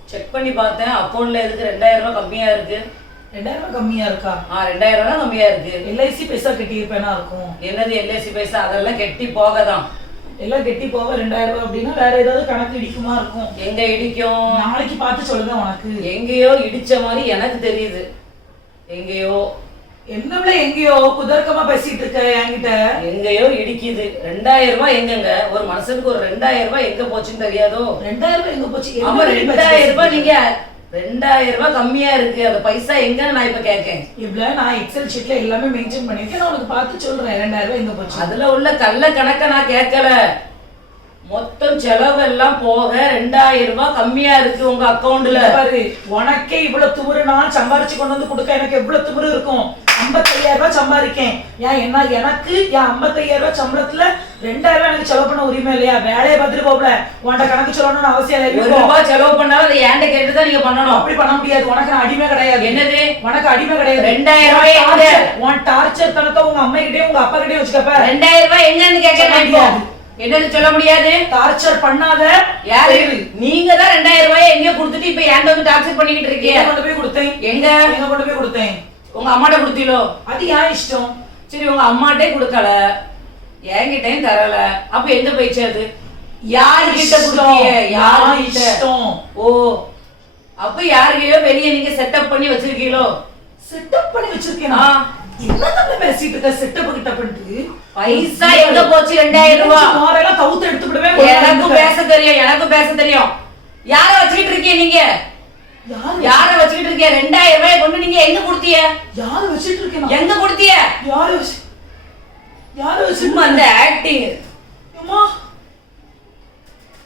செக் பண்ணி பார்த்தேன், அக்கௌண்ட்ல எதுக்கு 2000 ரூபாய் கம்மியா இருக்கு? 2000 ரூபாய் கம்மியா இருக்கா? 2000 ரூபாய் கம்மியா இருக்கு. எல்ஐசி பைசா கட்டியிருப்பேனா இருக்கும். என்னது எல்ஐசி பைசா? அதெல்லாம் கெட்டி போகதான். எல்லாம் கெட்டி போக 2000 ரூபாய் அப்படின்னா வேற ஏதாவது கணக்கு இடிக்குமா இருக்கும். எங்க இடிக்கும்? நாளைக்கு பார்த்து சொல்லுதான் உனக்கு. எங்கேயோ இடிச்ச மாதிரி எனக்கு தெரியுது. எங்கேயோ என்னவிட எங்கேயோ குதர்க்கமா பேசிட்டு இருக்க என்கிட்ட. எங்கேயோ இடிக்குது. 2000 ரூபாய் எங்கங்க? ஒரு மனுஷனுக்கு ஒரு 2000 ரூபாய் எங்க போச்சுன்னு தெரியாதோ? 2000 ரூபாய் எங்க போச்சு? ஆமா 2000 ரூபாய். நீங்க 2000 ரூபாய் கம்மியா இருக்கு, அந்த பைசா எங்கன்னு நான் இப்ப கேட்கேன். இவ்வளவு நான் எக்ஸல் ஷீட்ல எல்லாமே மென்ஷன் பண்ணிருக்கேன், நான் உனக்கு பார்த்து சொல்றேன் 2000 ரூபாய் எங்க போச்சு. அதுல உள்ள கள்ள கணக்க நான் கேட்கல. மொத்தம் செலவு எல்லாம் போக 2000 ரூபாய் கம்மியா இருக்கு உங்க அக்கவுண்ட்ல. பாரு, உனக்கே இவ்வளவு துமுறு நான் சம்பாரிச்சு கொண்டு வந்து கொடுக்க எனக்கு எவ்வளவு துமுறு இருக்கும். 55000 ரூபாய் சம்பாதிக்கேன். ஏன் எனக்கு என் 55000 ரூபாய் சம்பளத்துல 2000 ரூபாய் எனக்கு செலவு பண்ண உரிமை இல்லையா? வேலையை பார்த்துட்டு போகல, உன்ட கணக்கு சொல்லணும்னு அவசியம் இல்லை. 1 ரூபாய் செலவு பண்ணாலும் அதை ஏன்ட கேட்டுதான் நீங்க பண்ணணும். அப்படி பண்ண முடியாது. உனக்கு நான் அடிமை கிடையாது. என்னது? உனக்கு அடிமை கிடையாது. 2000 ரூபாய் உன் டார்ச்சர் தனத்தை உங்க அம்மா கிட்டே உங்க அப்பா கிட்டே வச்சுக்கப்ப. 2000 ரூபாய் எங்கன்னு கேட்க முடியாது. என்னன்னு சொல்ல முடியாது. டார்ச்சர் பண்ணாத. யாரு? நீங்க தான் 2000 ரூபாய் எங்கேயோ கொடுத்துட்டு இப்ப ஏன்ட வந்து டார்ச்சர் பண்ணிக்கிட்டு இருக்கீங்க. கொண்டு போய் கொடுத்தேன். எங்க கொண்டு போய் கொடுத்தேன்? உங்க அம்மாட்ட கொடுத்தீங்களோ? அது ஏன் இஷ்டம். சரி, உங்க அம்மாட்டே கொடுக்கல, என்கிட்டயும் தரல, அப்ப எங்க போயிடுச்சு அது? யாருகிட்ட கொடுத்தீங்க? யாரு இஷ்டம்? ஓ, அப்ப யாருக்கையோ வெளியே நீங்க செட்டப் பண்ணி வச்சிருக்கீங்களோ? செட்டப் பண்ணி வச்சிருக்கேனா? என்னதெல்லாம் பேசிட்டு இருக்க? செட்டப் கிட்ட பண்ணிட்டு பைசா எங்க போச்சு? 2000 ரூபாய் மாரெல்லாம் கவுத்து எடுத்துக்கிடவே. எனக்கு பேச தெரியும், எனக்கு பேச தெரியும். யார வச்சுக்கிட்டு இருக்கீங்க நீங்க? யார வச்சுக்கிட்டு இருக்கீங்க? 2000 ரூபாய் கொண்டு நீங்க எங்க கொடுத்தீங்க? யார வச்சிட்டு இருக்கேன்? எங்க கொடுத்தீங்க? யார வச்சு சும்மா அந்த ஆக்டிங். அம்மா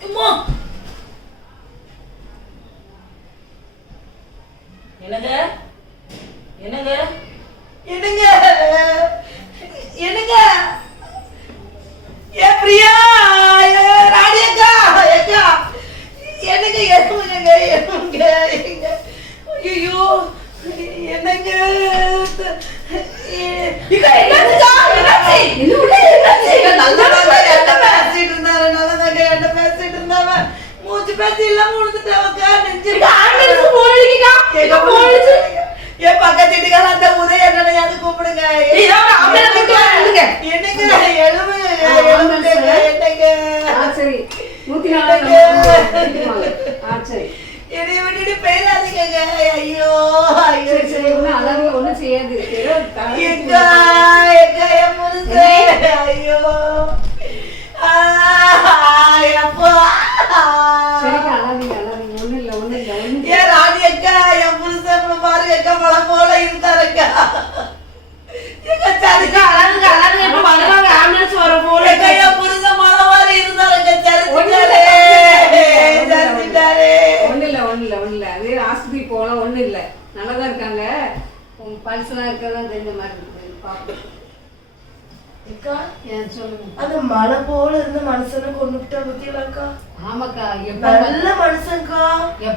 அம்மா என்னங்க என்னங்க என்னங்க என்னங்க ஏ பிரியா, ராணி அக்கா, அக்கா என்னங்க என்னங்க என்னங்க என்னங்க ஐயோ என்னங்க இங்க என்னங்க என்னாச்சு? என்னாச்சு? நல்லதாங்க என்ன பேசிட்டு இருந்தாரு, நல்லதாங்க என்ன பேசிட்டு இருந்தாவ, மூச்சு பேசி எல்லாம் முடிஞ்சிட்டாவக்கா. நெஞ்சு ஆம்புலன்ஸ் போடுறீங்க. எங்க போடுச்சு? ஏ பக்கத்து வீட்டுக்கார அந்த உதய என்னையாவது கூப்பிடுங்க. என்னங்க எழுவுங்க என்னங்க? சரி 104 சரி என்னைய விட்டுட்டு போயிடாதீங்க. ஐயோ ஐயோ சரி ஒண்ணும் செய்யாது. எங்க எங்க என் புருஷன். ஐயோ அப்பா. சரி அழாதீங்க ஒண்ணும் இல்ல ஏன் ராணி அக்கா, என் புருஷன் பாருங்க அக்கா, மழை போல இருந்தாருக்கா. எங்க சரிக்கா அழகுங்க அழகுங்க. இப்ப வருவாங்க, ஆம்புலன்ஸ் வர போல. என் புருஷன் மழை மாதிரி இருந்தாருங்க. சரிச்சிட்டாரு சரிச்சிட்டாரு. ஒண்ணும் இல்ல அது ஆஸ்பத்திரி போலாம். ஒண்ணும் இல்ல, நல்லாதான் இருக்காங்க. உங்க பல்செல்லாம் இருக்கதான் தெரிஞ்ச மாதிரி இருக்கு. அக்கா ஏன் சொல்லுங்க. அந்த மலை போல இருந்த மனுஷனை கொண்டுட்டா பத்தியலாக்கா? ஆமாக்கா நல்ல மனுஷன்க்கா.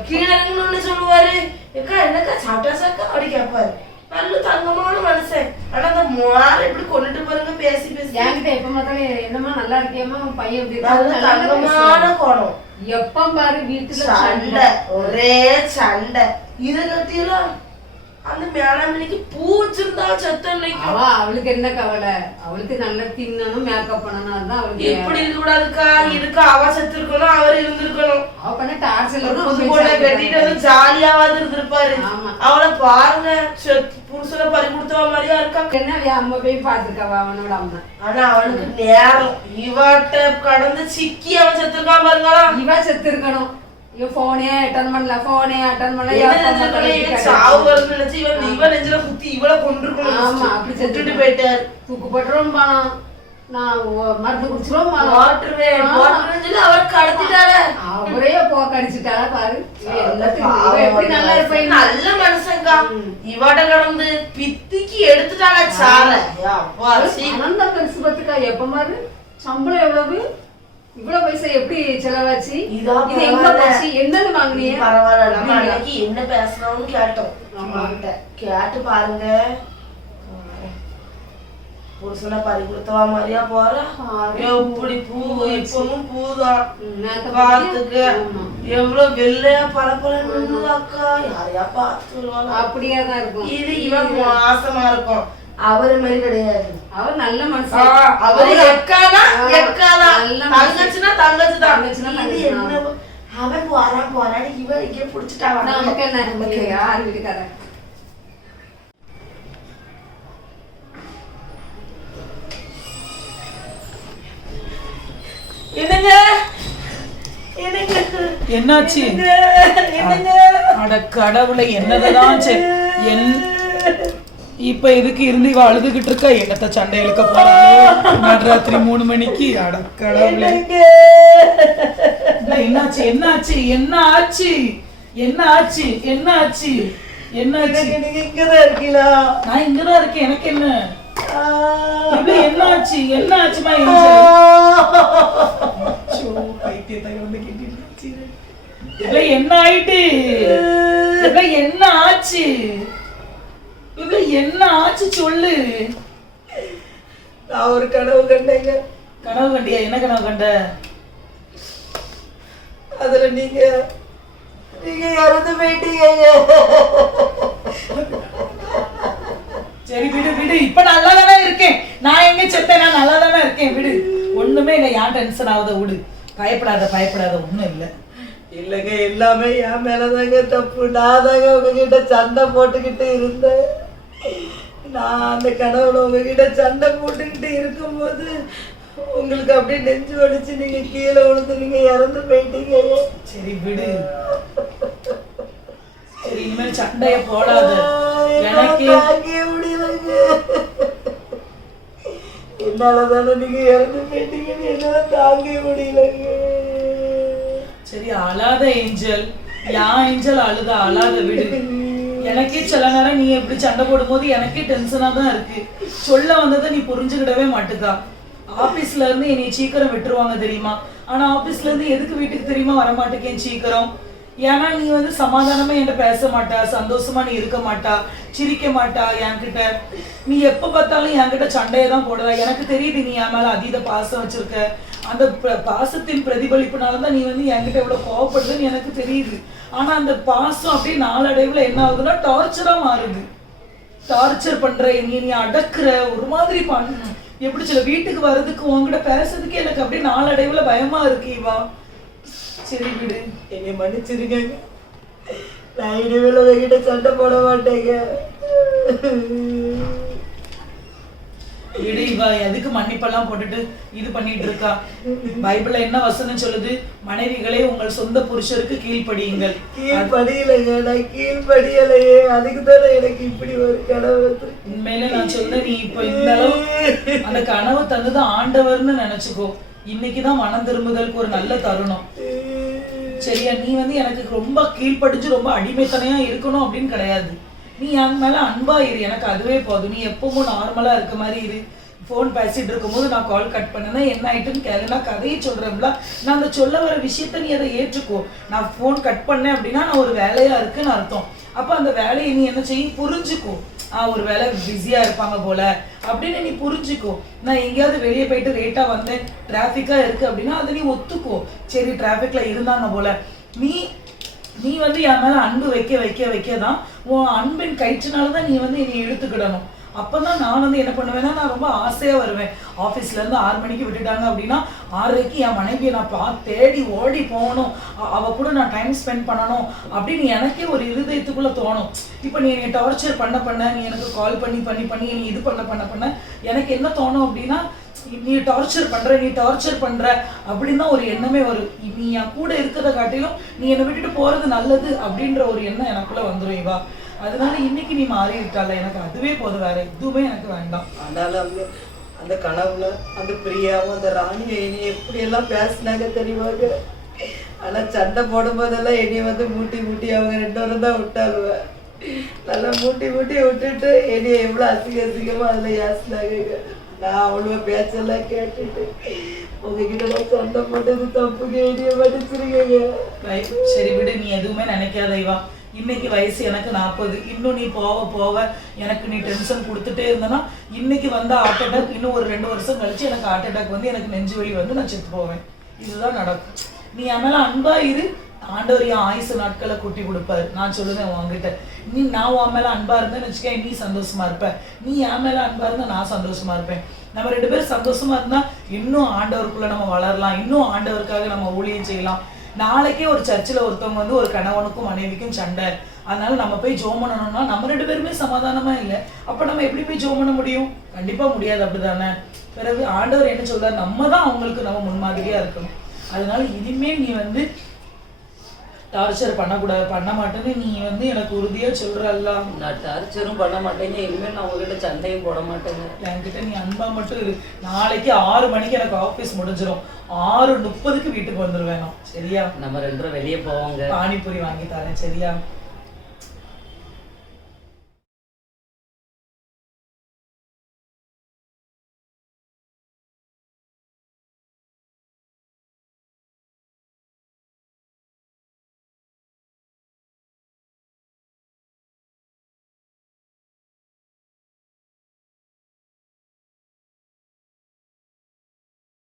கீழே இறங்கணும்னு சொல்லுவாரு. அக்கா என்னக்கா சாப்பிட்டாசாக்கா அப்படி கேட்பாரு. நல்ல தங்கமான மனுஷன். ஆனா அந்த மாற இப்படி கொண்டுட்டு பாருங்க பேசி பேசி. என்கிட்ட எப்ப பார்த்தாலும் என்னமா நல்லா இருக்கியம்மா உன் பையன் எப்படி நல்ல இருக்கான்? தங்கமான கோணம். எப்ப பாரு வீட்டுல சண்டை, ஒரே சண்டை. இதை கட்டியெல்லாம் அந்த மேலாமணிக்கு பூ வச்சிருந்தா செத்தன் அவளுக்கு என்ன கவலை? அவளுக்கு நல்லா தின்னணும் மேக்கப் பண்ணணும். அதுதான் அவளுக்கு. எப்படி இருக்க கூடாதுக்கா? இதுக்கு அவ செத்து இருக்கணும், அவர் இருந்திருக்கணும். அவ பண்ண டார்ச்சர்ல கட்டிட்டு வந்து ஜாலியாவது இருந்திருப்பாரு. ஆமா. அவளை பாருங்க புருஷனை பறி கொடுத்தவ மாதிரியா இருக்கா. என்ன அம்மா போய் பாத்துருக்காவா அவனோட அம்மா. ஆனா அவனுக்கு நேரம் இவாட்ட கடந்து சிக்கி அவன் செத்துருக்கான் பாருங்களா. இவ செத்து இருக்கணும். இவன் போனே அட்டன் பண்ணல, போனே அட்டன் பண்ணல. சாவு வரும்னு நினைச்சு இவன் நெஞ்சில குத்தி இவளை கொண்டிருக்கணும். ஆமா, அப்படி செத்துட்டு போயிட்டாரு. தூக்கு போட்டுரும் பணம், நான் மருந்து குடிச்சிரும் அவர் கடத்திட்டால. அவரே போக்கடிச்சுட்டால பாரு. எப்படி நல்லா இருப்பேன். நல்ல மனுஷங்கா. இவட கடந்து பித்திக்கு எடுத்துட்டால சால. அனந்த பெருசு பத்துக்கா. எப்ப மாதிரி சம்பளம் எவ்வளவு? இவ்வளவு பைசா எப்படி செலவாச்சு? இது எங்க போச்சு? என்னன்னு வாங்கினீங்க? பரவாயில்ல, நம்ம அன்னைக்கு என்ன பேசணும்னு கேட்டோம். கேட்டு பாருங்க. புருஷனை பறி கொடுத்தவா மாதிரியா போறா. எப்படி பூ இப்பவும் பூதான் பார்த்துக்க. எவ்வளவு வெள்ளையா பளபளன்னு அக்கா. யாரையா பார்த்து வருவாங்க. அப்படியே தான் இருக்கும். இது இவன் மாசமா இருக்கும். அவரு மாதிரி கிடையாது. அவர் நல்ல மனுஷன். அவரு எக்கானா தங்கச்சுனா தங்கச்சுதான். அவன் போறான்னு இவன் இங்கே புடிச்சுட்டான். நமக்கு என்ன யாரு வீட்டுக்காரன். என்னங்க என்னாச்சு? அட கடவுளை, என்னதான் இப்ப இதுக்கு இருந்து இவ அழுதுகிட்டு இருக்கா. என்னத்த சண்டை இழுக்க போறாளோ நடுராத்திரி 3 மணிக்கு. அட கடவுளை, என்னாச்சு என்னாச்சு என்னாச்சு என்னாச்சு என்னாச்சு என்னாச்சு? நீங்க இங்கதான் இருக்கீங்களா? நான் இங்கதான் இருக்கேன். எனக்கு என்ன? என்னாச்சு என்னாச்சுமா? என்ன ஆயிட்டு? என்ன ஆச்சு? என்ன ஆச்சு சொல்லு. நான் ஒரு கனவு கண்டேங்க. கனவு கண்டியா? என்ன கனவு கண்ட? அதுல நீங்க இறந்து போயிட்டீங்க. சரி விடு விடு. இப்ப நல்லா தானே இருக்கேன். நான் எங்க செத்தேன்? நான் நல்லா தானே இருக்கேன். விடு, ஒண்ணுமே இல்லை. ஏன் டென்ஷன் ஆகுத? விடு, பயப்படாத பயப்படாத, ஒண்ணும் இல்லை. இல்லைங்க, எல்லாமே என் மேலதாங்க தப்பு. நான் தாங்க உங்ககிட்ட சண்டை போட்டுக்கிட்டு இருந்தேன். நான் அந்த கனவுல உங்ககிட்ட சண்டை போட்டுக்கிட்டு இருக்கும்போது உங்களுக்கு அப்படியே நெஞ்சு வலிச்சு நீங்க கீழே விழுந்து நீங்க இறந்து போயிட்டீங்க. சரி விடு. சரி, இனிமேல் சண்டைய போடாத. எனக்கு தாங்க முடியலங்க. என்னாலதானே நீங்க இறந்து போயிட்டீங்கன்னு என்னால தாங்க முடியலங்க. சரி, அழாத ஏஞ்சல். யான் ஏஞ்சல் அழுத அழாத, விடு. எனக்கே சில நேரம் நீ எப்படி சண்டை போடும்போது எனக்கே டென்ஷனா தான் இருக்கு. சொல்ல வந்ததை நீ புரிஞ்சுக்கிடவே மாட்டுக்கா. ஆபீஸ்ல இருந்து என்னை சீக்கிரம் விட்டுருவாங்க தெரியுமா? ஆனா ஆபீஸ்ல இருந்து எதுக்கு வீட்டுக்கு தெரியுமா வரமாட்டேக்கேன் சீக்கிரம்? ஏன்னா நீ வந்து சமாதானமா என்கிட்ட பேச மாட்டா, சந்தோஷமா நீ இருக்க மாட்டா, சிரிக்க மாட்டா என்கிட்ட. நீ எப்ப பார்த்தாலும் என்கிட்ட சண்டையை தான் போடுவ. எனக்கு தெரியுது நீ என் மேல அதீத பாசம் வச்சிருக்க. அந்த பாசத்தின் பிரதிபலிப்புனாலதான் நீ வந்து என்கிட்ட எவ்வளவு கோவப்படுதுன்னு எனக்கு தெரியுது. ஆனா அந்த பாசம் அப்படியே நாளடைவுல என்ன ஆகுதுன்னா டார்ச்சரா மாறுது. டார்ச்சர் பண்ற, நீ அடக்குற, ஒரு மாதிரி பண்ண. எப்படி சொல்ல, வீட்டுக்கு வர்றதுக்கு உங்ககிட்ட பேசுறதுக்கே எனக்கு அப்படியே நாளடைவுல பயமா இருக்கு. இவா சரி விடு, என்னை மன்னிச்சிருங்க. நான் இனிமேல் உங்ககிட்ட சண்டை போட மாட்டேங்க. விடு. இவா எதுக்கு மன்னிப்பெல்லாம் போட்டுட்டு இது பண்ணிட்டு இருக்கா? பைபிள்ல என்ன வசனம் சொல்லுது? மனைவிகளே உங்கள் சொந்த புருஷருக்கு கீழ்ப்படியுங்கள். கீழ்படியலைங்க, நான் கீழ்படியலையே. அதுக்கு தானே எனக்கு இப்படி ஒரு கனவு. உண்மையில நான் சொல்ல, நீ இப்ப இந்த அளவு அந்த கனவு தந்தது ஆண்டவர்னு நினைச்சுக்கோ. இன்னைக்குதான் மனம் திரும்புதலுக்கு ஒரு நல்ல தருணம். சரியா? நீ வந்து எனக்கு ரொம்ப கீழ்படிஞ்சு ரொம்ப அடிமைத்தனையா இருக்கணும் அப்படின்னு கிடையாது. நீ என் மேல அன்பா இரு, எனக்கு அதுவே போதும். நீ எப்பவும் நார்மலா இருக்க மாதிரி இரு. ஃபோன் பேசிட்டு இருக்கும்போது நான் கால் கட் பண்ணேன்னா என்ன ஆயிட்டுன்னு கேளு, நான் கதையை சொல்றேன்ல, நான் அந்த சொல்ல வர விஷயத்த நீ அதை ஏற்றுக்கோ. நான் ஃபோன் கட் பண்ணேன் அப்படின்னா நான் ஒரு வேலையா இருக்குன்னு அர்த்தம். அப்ப அந்த வேலையை நீ என்ன செய்யும், புரிஞ்சுக்கோ. ஒரு வேலை பிஸியா இருப்பாங்க போல அப்படின்னு நீ புரிஞ்சுக்கோ. நான் எங்கேயாவது வெளியே போயிட்டு லேட்டா வந்தேன், டிராஃபிக்கா இருக்கு அப்படின்னா அதை நீ ஒத்துக்கோ. சரி டிராஃபிக்ல இருந்தாங்க போல. நீ வந்து என் மேல அன்பு வைக்க தான் உன் அன்பின் கயிற்றுனாலதான் நீ வந்து என்னை இழுத்துக்கிடணும். அப்பதான் நான் வந்து என்ன பண்ணுவேன்னா, நான் ரொம்ப ஆசையா வருவேன். ஆஃபீஸ்ல இருந்து 6 மணிக்கு விட்டுட்டாங்க அப்படின்னா 6:30 என் மனைவியை நான் தேடி ஓடி போகணும், அவ கூட நான் டைம் ஸ்பெண்ட் பண்ணணும் அப்படின்னு எனக்கே ஒரு இருதயத்துக்குள்ள தோணும். இப்போ நீ என்னை டார்ச்சர் பண்ண நீ எனக்கு கால் பண்ணி நீ இது பண்ண எனக்கு என்ன தோணும் அப்படின்னா, நீ டார்ச்சர் பண்ற அப்படின்னு தான் ஒரு எண்ணமே வரும். நீ என் கூட இருக்கிறத காட்டிலும் நீ என்னை விட்டுட்டு போறது நல்லது அப்படின்ற ஒரு எண்ணம் எனக்குள்ள வந்துடும் இவா. அதனால இன்னைக்கு நீ மாறி இருக்கால, எனக்கு அதுவே போதும், வேற எதுவுமே எனக்கு வேண்டாம். ஆனாலும் அந்த கனவுல அந்த பிரியாவும் அந்த ராணியை என்னை எப்படியெல்லாம் பேசினாங்க தெரியுமாங்க. ஆனா சண்டை போடும்போதெல்லாம் என்னைய வந்து மூட்டி அவங்க 2 பேரும் தான் விட்டாளுவ. நல்லா மூட்டி விட்டுட்டு என்னைய எவ்வளோ அசிங்கமா அதுல ஏசினாங்க. நான் அவ்வளோ பேச்செல்லாம் கேட்டுட்டு உங்ககிட்ட நான் சண்டை போட்டது தப்புங்க, என்னைய மன்னிச்சிருக்கேங்க. சரி விடு, நீ எதுவுமே நினைக்காத இவா. இன்னைக்கு வயசு எனக்கு 40. இன்னும் நீ போவ எனக்கு நீ டென்ஷன் கொடுத்துட்டே இருந்தனா இன்னைக்கு வந்த ஹார்ட் அட்டாக் இன்னும் ஒரு 2 வருஷம் கழிச்சு எனக்கு ஹார்ட் அட்டாக் வந்து எனக்கு நெஞ்சு வலி வந்து நான் செத்து போவேன். இதுதான் நடக்கும். நீ என் மேல அன்பா இரு, ஆண்டவர் என் ஆயுசு நாட்களை கூட்டி கொடுப்பாரு. நான் சொல்லுவேன் உன்கிட்ட, நான் உன் மேல அன்பா இருந்தேன்னு வச்சுக்க, நீ சந்தோஷமா இருப்ப. நீ என் மேல அன்பா இருந்தா நான் சந்தோஷமா இருப்பேன். நம்ம 2 பேரும் சந்தோஷமா இருந்தா இன்னும் ஆண்டவருக்குள்ள நம்ம வளரலாம், இன்னும் ஆண்டவருக்காக நம்ம ஊழியம் செய்யலாம். நாளைக்கே ஒரு சர்ச்சில் ஒருத்தவங்க வந்து ஒரு கணவனுக்கும் மனைவிக்கும் சண்டை, அதனால நம்ம போய் ஜோம் பண்ணணும்னா நம்ம 2 பேருமே சமாதானமா இல்லை. அப்ப நம்ம எப்படி போய் ஜோம் பண்ண முடியும்? கண்டிப்பா முடியாது, அப்படிதானே? பிறகு ஆண்டவர் என்ன சொல்றாரு, நம்ம தான் அவங்களுக்கு நம்ம முன்மாதிரியா இருக்கணும். அதனால இனிமேல் நீ வந்து டார்ச்சர் பண்ண மாட்டேன்னு நீ வந்து எனக்கு உறுதியா சொல்றல்ல. நான் டார்ச்சரும் பண்ண மாட்டேங்க, இனிமேல் நான் உங்ககிட்ட சண்டையும் போட மாட்டேங்க. என்கிட்ட நீ அன்பா மட்டும் இரு. நாளைக்கு 6 மணிக்கு எனக்கு ஆஃபீஸ் முடிஞ்சிடும், 6:30 வீட்டுக்கு வந்துருவேன் நான். சரியா? நம்ம 2 பேரும் வெளியே போவாங்க, பானிபூரி வாங்கி தரேன். சரியா?